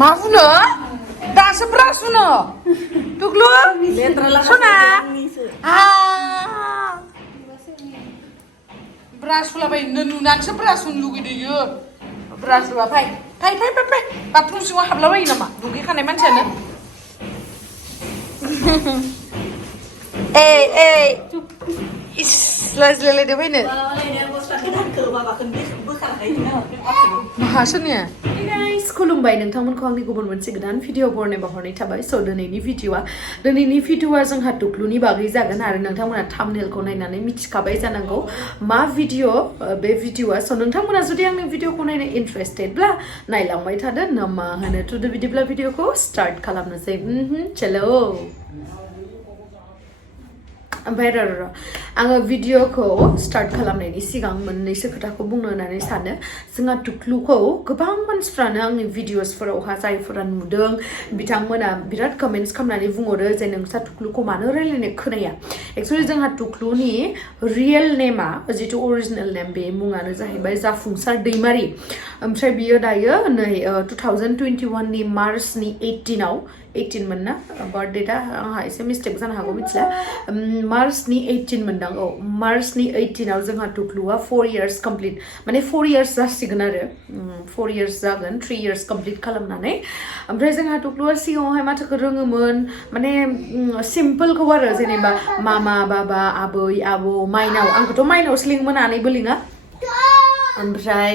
मा फुनो दासो ब्रास फुनो टुक्लु सना ब्रास फुलाबाय नुनानैसो ब्रास फुनो लुगैदों इयो ब्रास फुला फाय बाथरुम सिङाव हाबलाबायो नामा दुगैखानाय मानसियानो इस लाजिलायलायदो फैनो माहासोनिया खुलुमबाय नोंथांमोनखौ आंनि गुबुन मोनसे गोदान भिडिअ बरनायबावहरनाय थाबाय स' दिनैनि भिडिअआ जोंहा टुक्लुनि बागै जागोन आरो नोंथांमोना थाम्बनेलखौ नायनानै मिथिखाबाय जानांगौ मा भिडिअ बे भिडिअआ स' नोंथांमोना जुदि आंनि भिडिअखौ नायनो इन्टारेस्टेडब्ला नायलांबाय थादो ना मा होनो थुदो बिदिब्ला भिडिअखौ स्टार्ट खालामनोसै चलो ओमफ्राय र' आङो भिडिअखौ स्टार्ट खालामनायनि सिगां मोननैसो खोथाखौ बुंनो होननानै सानो जोंहा टुक्लुखौ गोबां मानसिफ्रानो आंनि भिडिअसफोरावहा जायफोरा नुदों बिथांमोना बिराद कमेन्ट्स खालामनानै बुंहरो जे नोंस्रा टुक्लुखौ मानो रायलायनो खोनाया एक्सुवेलि जोंहा टुक्लुनि रियेल नेमा जिथु अरिजिनेल नेम बे मुङानो जाहैबाय जाफुंसार दैमारि ओमफ्राय बियो दायो नै 2021 नि मार्चनि 18 मोन ना बार्थ डेटआ आंहा एसे मिस्टेक जानो हागौ मिथिला मार्चनि 18 मोनदां मार्चनि 18आव जोंहा टुक्लुआ 4 इयार्स कमप्लिट माने 4 इयार्स जासिगोन आरो 4 इयार्स जागोन 3 इयार्स कमप्लिट खालामनानै ओमफ्राय जोंहा टुक्लुआ सिगाङावहाय माथोखौ रोङोमोन माने सिम्पोलखौ आरो जेनेबा मामा बाबा आबै आबौ माइनाव आंखौथ' माइनावसो लिङोमोन आनैबो लिङा ओमफ्राय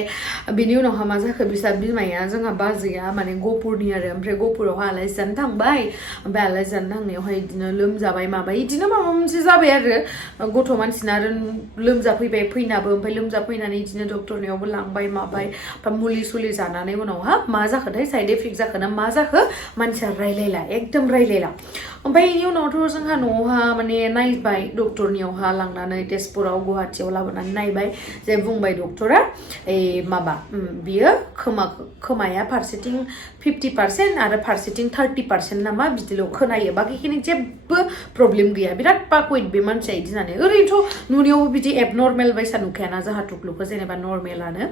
बिनि उनावहा मा जाखो बिसा बिमाया जोंहा बाजैया माने गहपुरनि आरो ओमफ्राय गहपुरावहा आलासि जानो थांबाय ओमफ्राय आलासि जानो थांनायावहाय बिदिनो लोमजाबाय माबाय बिदिनो माबा मोनसे जाबाय आरो गथ' मानसिना आरो लोमजाफैबाय फैनाबो ओमफ्राय लोमजाफैनानै बिदिनो डक्टरनियावबो लांबाय माबाय ओमफ्राय मुलि सुलि जानानै उनावहा मा जाखोथाय साइड इफेक्ट जाखो ना मा जाखो मानसिया रायलायला एकदम रायलायला ओमफ्राय बेनि उनावथ' जोंहा न'आवहा माने नायबाय डक्टरनियावहा लांनानै तेजपुराव गुवाहाटियाव लाबोनानै नायबाय जे बुंबाय डक्टरा माबा बियो खोमाया फारसेथिं 50% आरो फारसेथिं 30% नामा बिदिल' खोनायो बाखिखिनि जेबो प्रब्लेम गैया बिराद पाकवेट बे मानसिया बिदि होननानै ओरैनोथ' नुनायावबो बिदि एबनर्मेल बायसा नुखायाना जोंहा टुक्लुखौ जेनेबा नर्मेलानो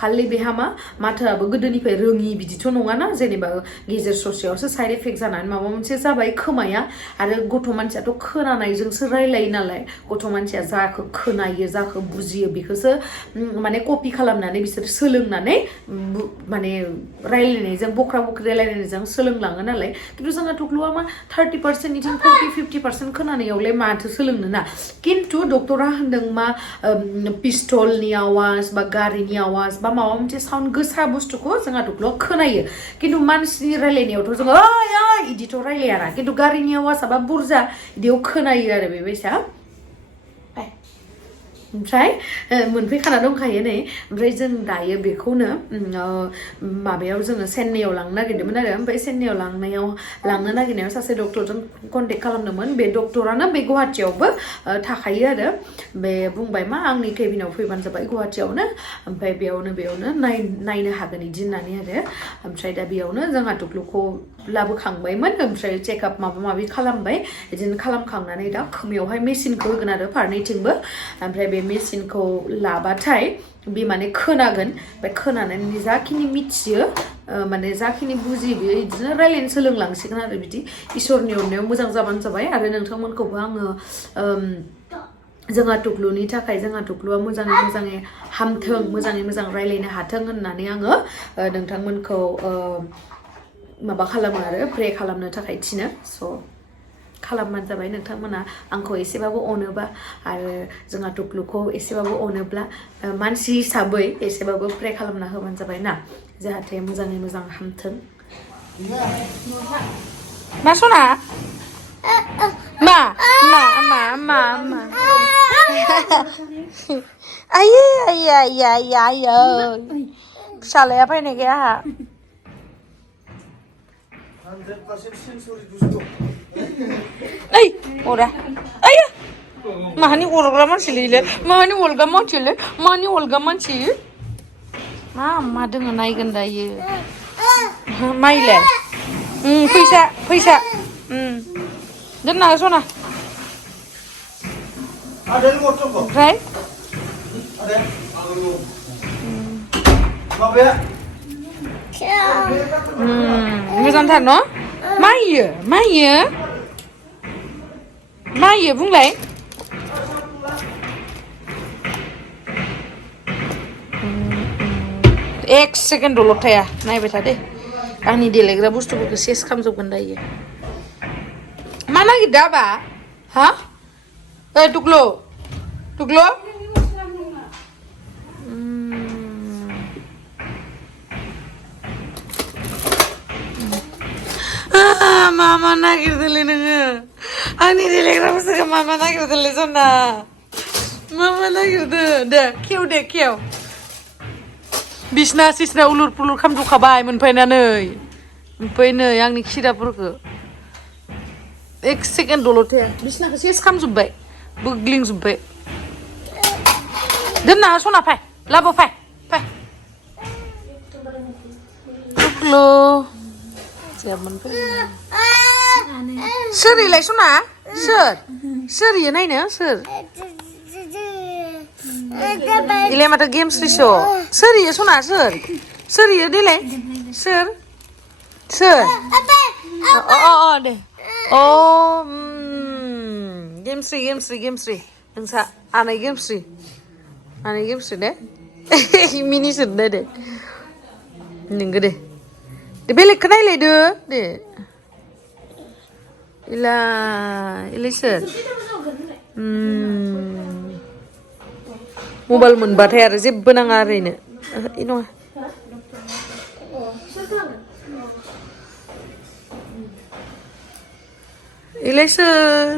खालि बेहा माथोआबो गोदोनिफ्राय रोङि बिदिथ' नङाना जेनेबा गेजेर ससेयावसो साइड इफेक्ट जानानै माबा मोनसे जाबाय खोमाया आरो गथ' मानसियाथ' खोनानायजोंसो रायलायो नालाय गथ' मानसिया जाखौ खोनायो जाखौ बुजियो बेखौसो माने कपि खालामनानै बिसोर सोलोंनानै माने रायलायनायजों बख्रा बख्रि रायलायनायजों सोलोंलाङो नालाय खिन्थु जोंहा टुक्लुआ 30% निथिं 40-50% खोनानायावलाय माथो सोलोंनो ना खिन्थु डक्टरा होनदों मा पिस्टलनि आवाज बा गारिनि आवाज बा माबा मोनसे साउन्ड गोसा बुस्थुखौ जोंहा टुक्लुआ खोनायो खिन्थु मानसिनि रायलायनायावथ' जोङो ओइ इदिथ' रायलायाना खिन्थु गारिनि आवाजआ बा बुरजा इदियाव खोनायो आरो बेबायसा ओमफ्राय मोनफैखाना दंखायो नै ओमफ्राय जों दायो बेखौनो माबायाव जोङो चेन्नाइयाव लांनो नागिरदोंमोन आरो ओमफ्राय चेन्नाइयाव लांनो नागिरनायाव सासे डक्टरजों कन्टेक्ट खालामदोंमोन बे डक्टरानो बे गुवाहाटियावबो थाखायो आरो बे बुंबाय मा आंनि केबिनाव फैबानो जाबाय गुवाहाटियावनो ओमफ्राय बेयावनो नायनो हागोन बिदि होननानै आरो ओमफ्राय दा बेयावनो जोंहा टुक्लुखौ लाबोखांबायमोन ओमफ्राय चेकआप माबा माबि खालामबाय बिदिनो खालामखांनानै दा खोमायावहाय मेसिनखौ होगोन आरो फारनैथिंबो ओमफ्राय बे मेसिनखौ लाबाथाय बे माने खोनागोन बे खोनानानै जाखिनि मिथियो माने जाखिनि बुजियो बेयो बिदिनो रायलायनो सोलोंलांसिगोन आरो बिदि इसोरनि अननायाव मोजां जाबानो जाबाय आरो नोंथांमोनखौबो आङो जोंहा टुक्लुनि थाखाय जोंहा टुक्लुआ मोजाङै हामथों मोजां रायलायनो हाथों होननानै आङो नोंथांमोनखौ माबा खालामो आरो प्रे खालामनो थाखाय थिनो स' खालामबानो जाबाय नोंथांमोना आंखौ एसेबाबो अनोबा आरो जोंहा टुक्लुखौ एसेबाबो अनोब्ला मानसि हिसाबै एसेबाबो प्रे खालामना होबानो जाबाय ना जाहाथे मोजाङै मोजां हामथों मा सना मा आयै फिसालाया फैनाय गैया आंहा 100% sensory dusto. Ay, ora. Ay, mahani olga manchi lele. Mahani olga manchi. Ma dengan naikkan daya. Maile. Pisa. Jangan nangis sana. Ada yang ngotong kok. Right? Ada. Maaf ya. मोजांथार न' मा इयो बुंलाय एक सेकेन्डल' थाया नायबाय था दे आंनि देलायग्रा बुस्थुफोरखौ सेस खालामजोबगोन दायो मा नागिरदों आबा हा ओइ टुक्लु मा नागिरदोंलै नोङो आंनि देलायग्रा बुस्थुखौ मा नागिरदोंलै सना मा नागिरदों दे खेव बिसना सिसना उलुर पुलुर खामजोबखाबाय मोनफैनानै ओमफ्राय नै आंनि खिराफोरखौ एक सेकेन्डल' थाया बिसनाखौ सेस खामजोब्बाय बोग्लिंजोब्बाय दोनना सना फाय लाबो फाय टुक्लु जेब मोनफै सोर इलाय सना सोर इयो नायनो सोर इलाय माथो गेमस्रि सोर इयो सना सोर इयो देलाय सोर दे गेमस्रि नोंसा आनै गेमस्रि दे मिनिसोर दे नोंगो दे बेलेगखौ नायलायदो दे इलाय सोर मबाइल मोनबाथाय आरो जेबो नाङा ओरैनो इ नङा इलाय सोर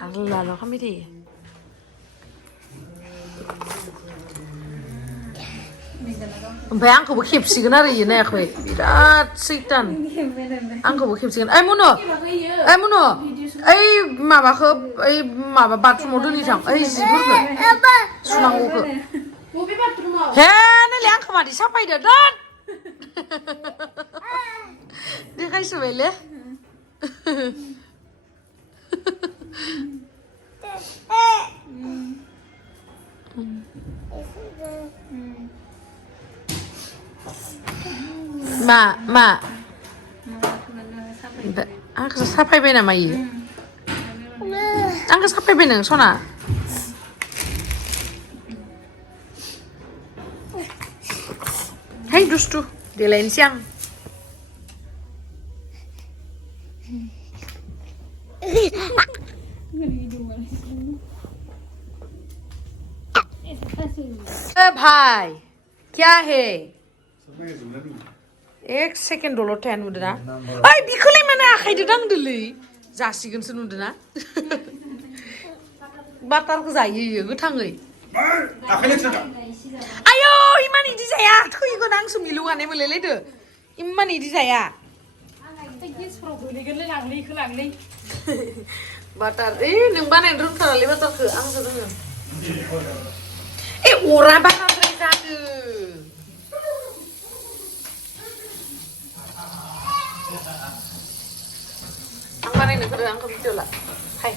हाल्लाल' खालामबाय थायो ओमफ्राय आंखौबो खेबसिगोन आरो इयो नायाखै बिराद सैतान आंखौबो खेबसिगोन ओइ मुनु ओइ माबाखौ ओइ माबा बाथरुमाव दोनहैथां ओइ जिफोरखौ सुनांगौखौ हे नैलाय आंखौ मादै साफायदो दोन देखायसोबायले मा आंखौ साफायबाय नामा इयो आंखौ साफायबाय नों सना है दुस्थु देलायनोसै आं भाई क्या है एक सेकेन्डल' थाया नुदोंना ओइ बिखौलाय माने आखाइजों दांदोलै जासिगोनसो नुदोंना बाटारखौ जायो इयो गोथाङै आयौ इमान इदि जाया थैगोन आंसो मिलौहानाय मोनलायलायदो इमान इदि जाया बाटार नों बानायनो रोंथारालै बाटारखौ आंसो रोङो अरा बाराद्राय जादों आं बानायनो गोरो आंखौ भिडिअ ला हाय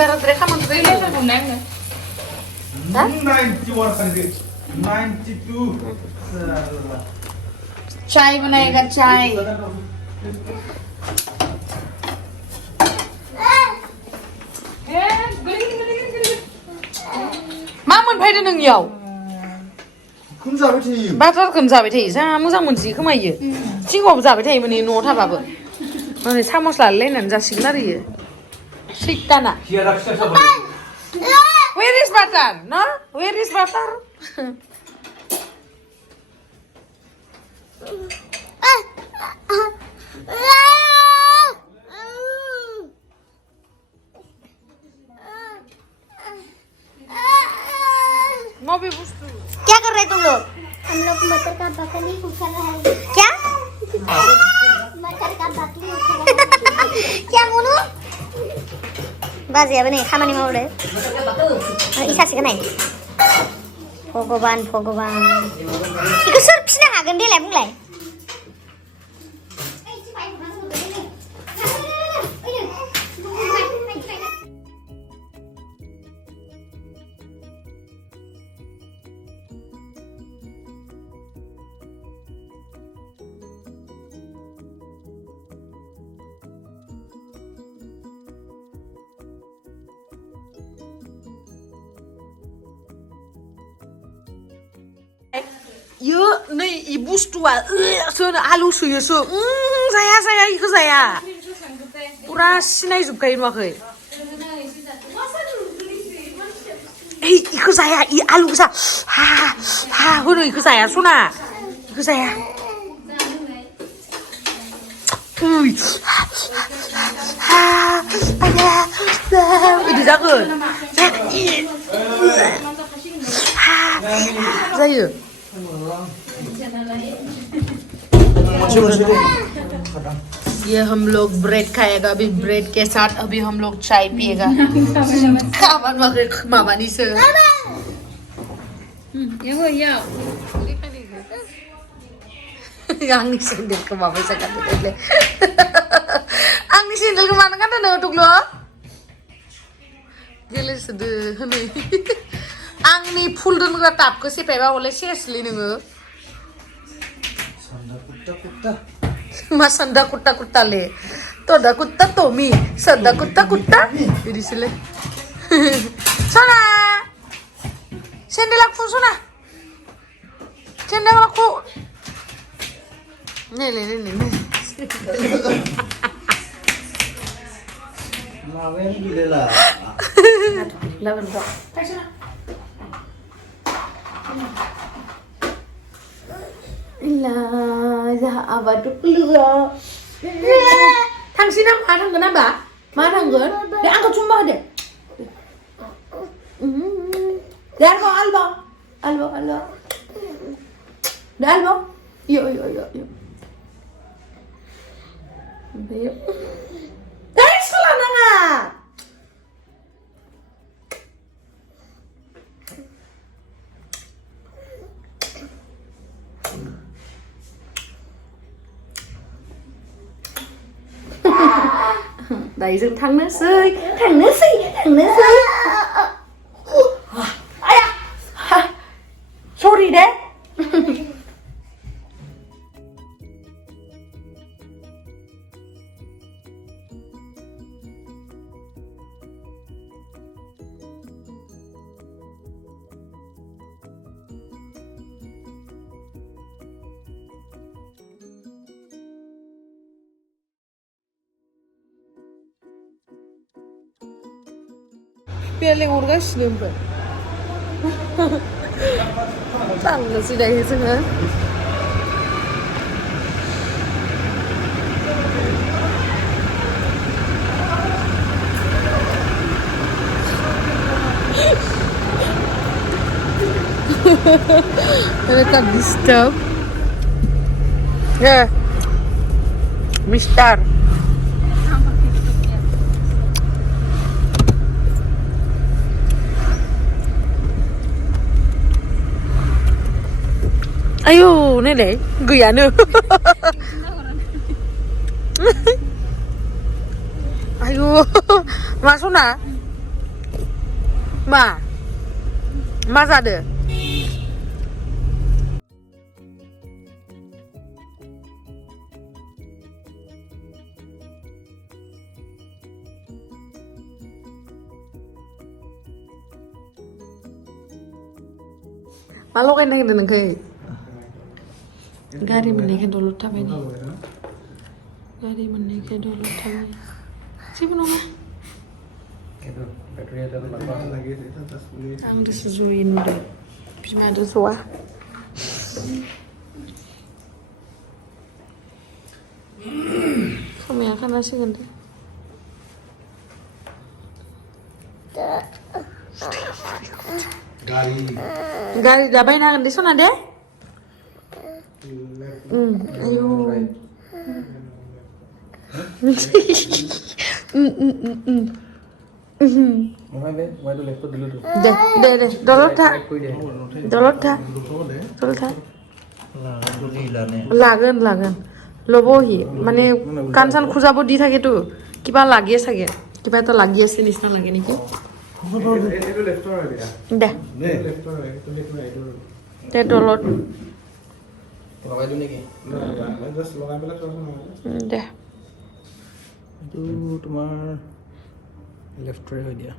बाराद्राय खामानिद्राय चाय बनाएगा चाय मा मोनफैदो नोंनियाव बाटारखौनो जाबाय थायो जा मोजां मोनसै खोमायो सिगाङावबो जाबाय थायोमोन न'आव थाबाबो माने सामस लालायनानै जासिगोन आरो इयो सैताना Where is butter? No? Where is butter? Mobil bustu. क्या कर रहे तुम लोग? हम लोग मटर का बकली उखड़ रहा है। क्या? मटर का बकली उखड़ रहा है। क्या बोलो? बाजी अब नहीं खाना नहीं मावले। इसा सिकना है। भगवान भगवान इखौ सोर फिसिनो हागोन देलाय बुंलाय Yo, नै इ बुस्थुआ सोनो आलु सोयोसो जाया जाया इखौ जाया पुरा सिनायजोबखायो नुवाखै ओइ इखौ जाया इ आलु गोजा हा हा होनो इखौ जाया सना इखौ जाया ओइ हा आया इदि जागोन हा जायो ये हम लोग ब्रेड खाएगा अभी ब्रेड के साथ अभी हम लोग चाय पिएगा खाबान माबानी से आंनि सेन्देलखौ माबायसा गानदों आंनि सेन्देलखौ मानो गानदों टुक्लु गेलेसोदो नै आंनि फुल दोनग्रा टापखौ सेफायबा हले सेसलै नोङो मा सन्दा कुट्टा कुट्टाले तोदा कुट्टा तोमी सदा कुट्टा कुट्टा बिदिसोलै सना सेन्देल आखु सना सेन्देल आखु नै माबायानो गैला लाबोन द थायसना इला जाहा आबा टुक्लुआ थांसै ना मा थांगोन आबा मा थांगोन दे आंखौ चुम्मा होदे दे albo Day albo yo Bayo. Thanks for nanga. Đấy dừng thằng nó rơi. Ai à? Sorry đấy. Pialing orgasnya mbak. Tangga sih dari sana. Mereka disturb. Ya, Mister. Ayo, nenek, guyana. Ayo, masuk na? Mas ada? Malu kan lagi dengan kayak Gari menikah dulu tapi ni. Gari menikah dulu tapi. Siapa nama? Itu bateri ada lepas lagi itu atas bunyi. Ang disuzuin udah. Bisa ada suah. Kamu yang kan nasi ganti. Gari dah bayi nak di sana deh. Ayo. নহয় বে মই তো লেফটত দিলো তো দে দলত থা কৈ দে দলত থা লাগেন ল'বহি মানে কাণ চান খোজাব দি থাকেতো কিবা লাগে চাগে কিবা এটা লাগি আছে নিচিনা লাগে নেকি এইটো লেফটৰ হয় দিয়া দে লেফটৰ হয় তো লেফট ৰাইটৰ দে দলত লগাই দিও নেকি না জাস্ট লগাই পেলাই চোৱাচোন দে এইটো তোমাৰ লেফটৰে হয় দিয়া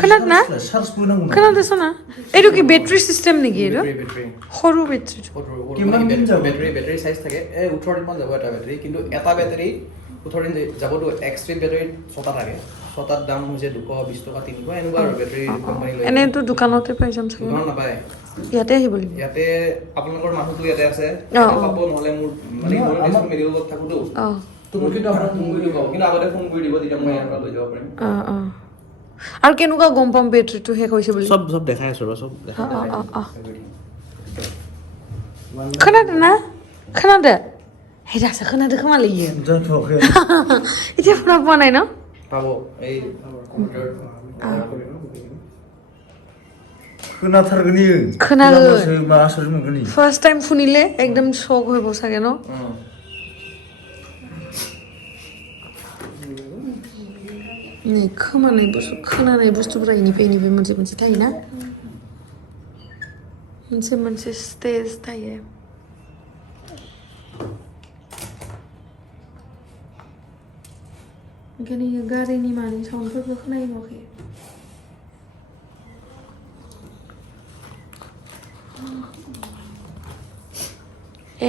खोनादों ना खोनादोंसो ना এইটো কি বেটাৰি সিস্টেম নেকি এইটো সৰু বেটাৰি কিমান দিন যাব বেটাৰি সাইজ থাকে 18 দিন মান যাব এটা বেটাৰি কিন্তু এটা বেটাৰি 18 দিন যাবতো এক্সট্ৰিম বেটাৰি 6টা থাকে 6টাৰ দাম হৈছে 220 টকা 300 এনেকুৱা আৰু বেটাৰি কোম্পানী লৈ এনেটো দোকানতে পাই যাম চাগে দোকানত নাপায় ইয়াতে আহিব লাগিব ইয়াতে আপোনালোকৰ মানুহটো ইয়াতে আছে পাব নহলে মোৰ মানে মোৰ মেডিকেলত থাকোতো তুমি কিন্তু আপোনাক ফোন কৰি দিব কিন্তু আগতে ফোন কৰি দিব তেতিয়া মই ইয়াৰ পৰা লৈ যাব পাৰিম আৰু কেনেকুৱা গম পাম বেটাৰিটো শেষ হৈছে বুলি সব দেখাই আছো সব खोनादों ना खोनादों हे दासो खोनादों खोमा लैयो এতিয়া শুনা পোৱা নাই ন পাব এই কম্পিউটাৰ खोनागोन फार्स्ट टाइम শুনিলে একদম শক হইব চাগে ন नै खोनानाय बुस्थुफोरा इनिफ्राय मोनसे थायोना मोनसे स्टेज थायो ओंखायनो यो गारिनि मानि साउन्डफोरखौ खोनायोखै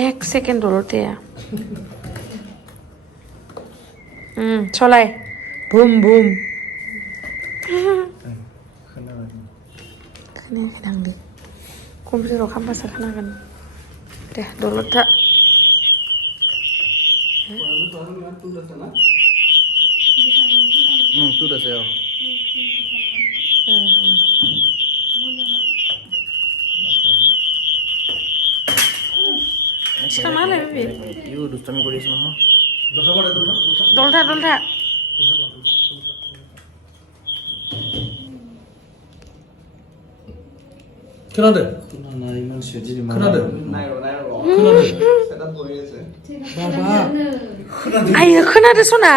एक सेकेन्ड दलते चलाय बुम खोनायाखै कम्पिउटाराव खालामबासो खोनागोन दे दलद था তুত আছে Sama lah, Bibi. Iu dustami kau di sana. Dolta. Kenapa? Ayo, kenapa sona?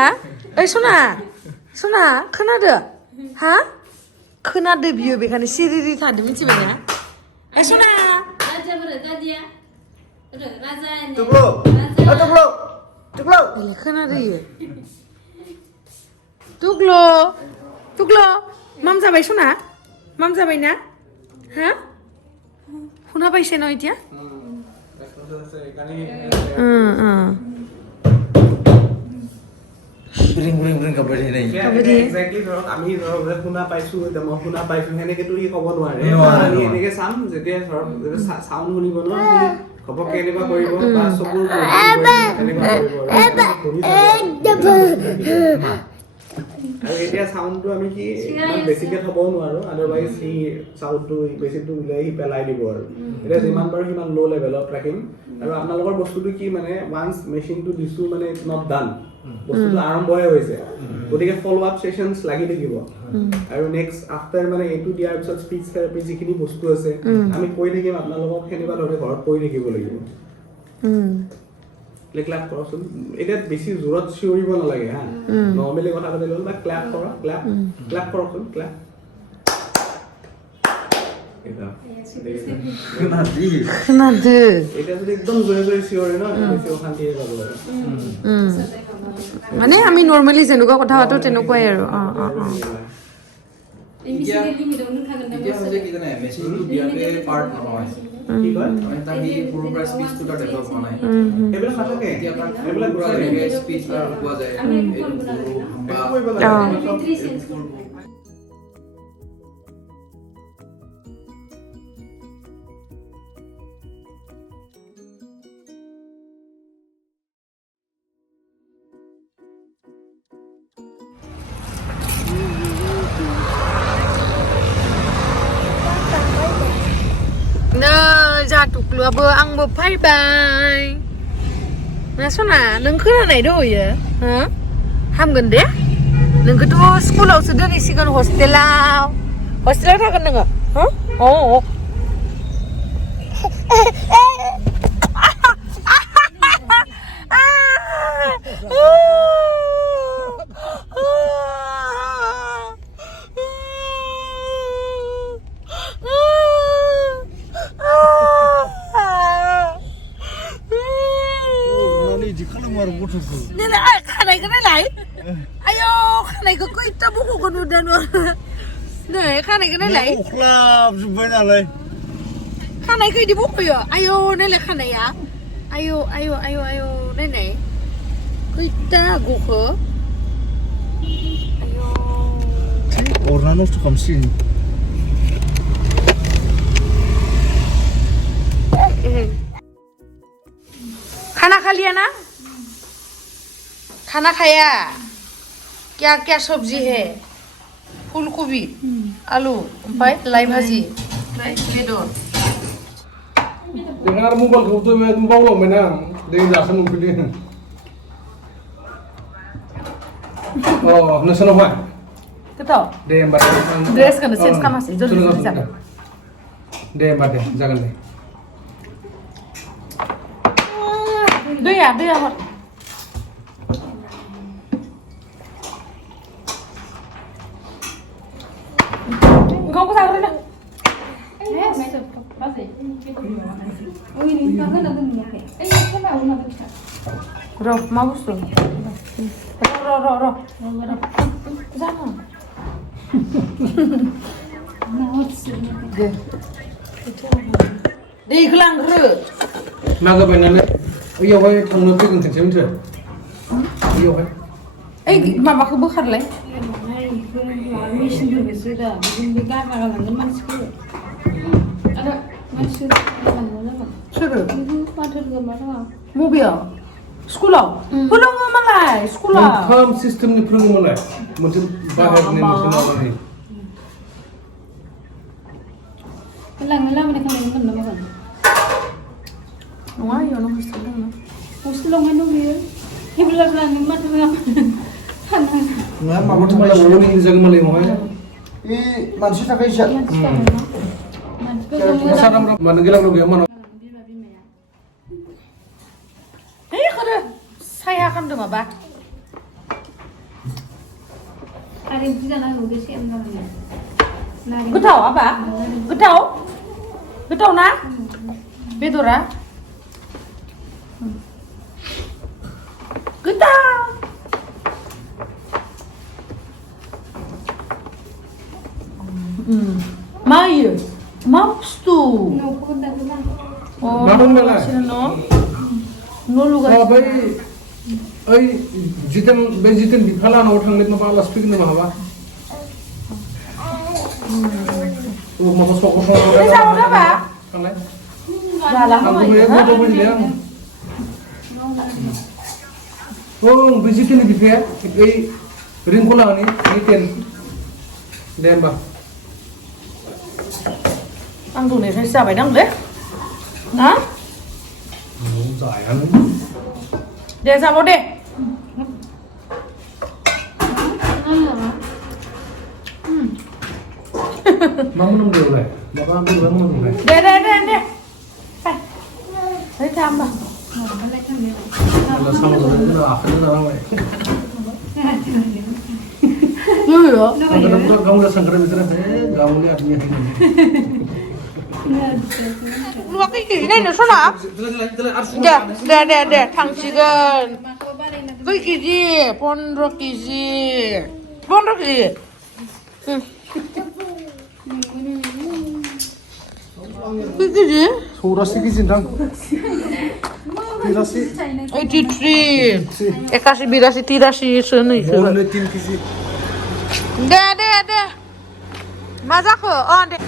Sona, kenapa? Hah? Kenapa biu bekan siri tadi mesti banyak. Ayo sona. Tuklu. Kenapa dia? Tuklu. Mam sampai sona? Mam sampai na? Hah? Huna paise no itia? Bring kabar ini. Exactly ধৰক আমি ধৰক শুনা পাইছো এটা মই শুনা পাইছো হেনেকে তো ই ক'ব নোৱাৰে আমি এনেকে চাম যেতিয়া ধৰক সাউন্ড শুনিব ন খবৰ কেনেবা কৰিব বা চকুৰ কেনেবা কৰিব আৰু এতিয়া সাউন্ডটো আমি কি ইমান বেছিকে থব নোৱাৰো আদাৰৱাইজ হি সাউন্ডটো বেছিটো উলাই হি পেলাই দিব আৰু এটা যিমান পাৰো সিমান লো লেভেলত ৰাখিম আৰু আপোনালোকৰ বস্তুটো কি মানে ওয়ান্স মেচিনটো দিছো মানে ইটস নট ডান বস্তুটো আৰম্ভই হৈছে গতিকে ফলো আপ সেশনস লাগি থাকিব আৰু নেক্সট আফটাৰ মানে এটো দিয়াৰ পিছত স্পিচ থেৰাপি যিখিনি বস্তু আছে আমি কৈ থাকিম আপোনালোকক কেনেবা ধৰে ঘৰত কৈ থাকিব লাগিব ক্লাপ কৰচোন এটা বেছি জোৰত চিঞৰিব নালাগে হা নৰমালি কথা পাতিলে বা ক্লাপ কৰা ক্লাপ কৰচোন ক্লাপ এটা এটা যদি একদম জোৰে চিঞৰে ন বেছি অশান্তি হৈ যাব মানে আমি নৰমালি যেনেকুৱা কথা পাতো তেনেকুৱাই আৰু Dia saja kita nih, mesin itu dia ke part apa sih? Tapi program speech itu ada develop mana? এইবিলাক কথা কে Dia kan, এইবিলাক program ke speech lah buat saya. Nah, jatuh keluar angbo bye-bye. मा सना नों खोनानाय दहयो हो हामगोन दे नोंखौथ' स्कुलावसो दोनहैसिगोन हस्टेलाव थागोन नोङो हो खानायखौ नायलाय आयौ खानायखौ खैथा बख'खौ नुदों नै खानायखौ नायलाय अख्लाबजोब्बाय नालाय खानायखौ इदि बख'यो आयौ नायलाय खानाया आयौ नायनाय खैथा गखो आयौ अरना नस्थ' खालामसिगोन खाना खा लिया ना खाना खाया क्या क्या सब्जी है फुलकबि आलु ओमफ्राय लाइ भाजी ओमफ्राय बेदर जोंहा आरो मबाइलखौथ' बावलांबायना दै जासो नुफैदों नोंसानावहाय गोथाव दे होमबा ड्रेसखौनो चेन्ज खालामासै जल्दि जाबाय दे होमबा दे जागोन दे दैया हर ओंखामखौ जाग्रोनो र' मा बुस्थु र' जानो दैखौ लांग्रो नागाबाय नालाय ओइयावहाय थांनो फैगोन खनसे मिथिबाय ओइयावहाय ओइ माबाखौ बोखारलाय सोरो मबेयाव स्कुलाव फोरोङो मालाय स्कुलाव मोनथाम सिस्टेमनि फोरोङो मालाय मोनसे बाहेरनि मोनसे माबानि नङा इयावनो हस्टेल दङ हस्टेलावहायनो बियो हेब्लाबो लाङो माथो नङा माबाथ' मालाय warning जागोन मालाय उनावहाय इ मानसि थाखायसो मानो गेलांनाव गैया मानाव है खोरो साया खालामदों माबा आरो ओंख्रि जानांगौ बे सेम जाबाय गोथाव आबा गोथाव ना बेदरा गोथाव मा इयो मा बुस्थु न'खौ दाखोना मा दंबालाय न' लुगासिनो बै ओइ जितेन बिफालानाव थांनो माबा आलासि फैगोन नामा हाबा माबा थांलाय जाला बै जितेननि बिफाया ओइ रिंखलानि जितेन दे होमबा आं दंनायनिफ्रायसो जाबाय दांलै ना जायानो दे जाबाव दे मा मोनामदोंलाय माबा बोरैबा मोनामदोंलाय दे है था होमबा साम'जों आखाइजों जानांबाय गावनो संग्रा बिसोर गावनि आदमी नुवाखै केजि नायनो सना दे थांसिगोन खै केजि 15 केजि खै केजि सौरासि केजि दां 83 83 81 82 83 सो नै 3 केजि दे मा जाखो दे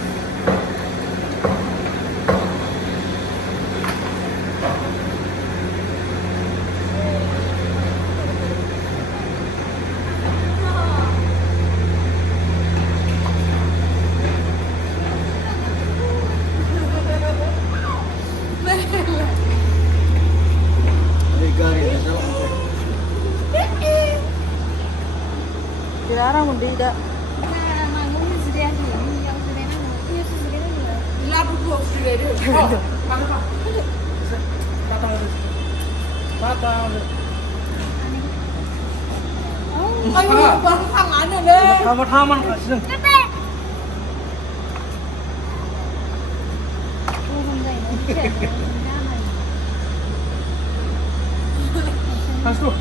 गारि tuklu free deh. Apa? Mata. Ayo, baru tangannya deh. Kamu taman kasih. Masuk.